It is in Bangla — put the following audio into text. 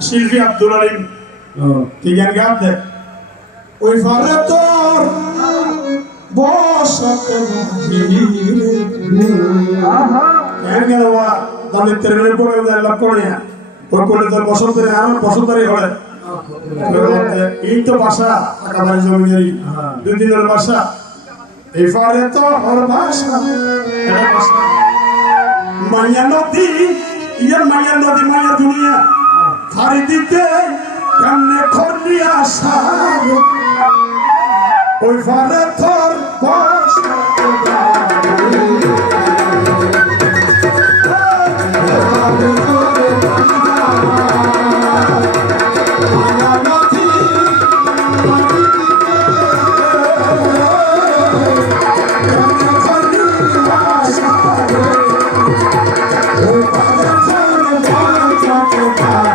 শিল্পী আব্দুল আলিম কি গান গাতে ওই ফারে তোর বসত গান গাওয়া তাহলে তেরে পড়ে আল্লাহ পড়ে ওই করে তোর বসত রে আমার বসত রে হলে এই তো ভাষা একেবারে জমিদারি দুই দিনের ভাষা এই ফারে তোর ভাষা মায়া নদী ইয়ার মায়া নদী মায়া দুনিয়া হারি দিতে কান্নে খরলি আশা ওই ফারে তোর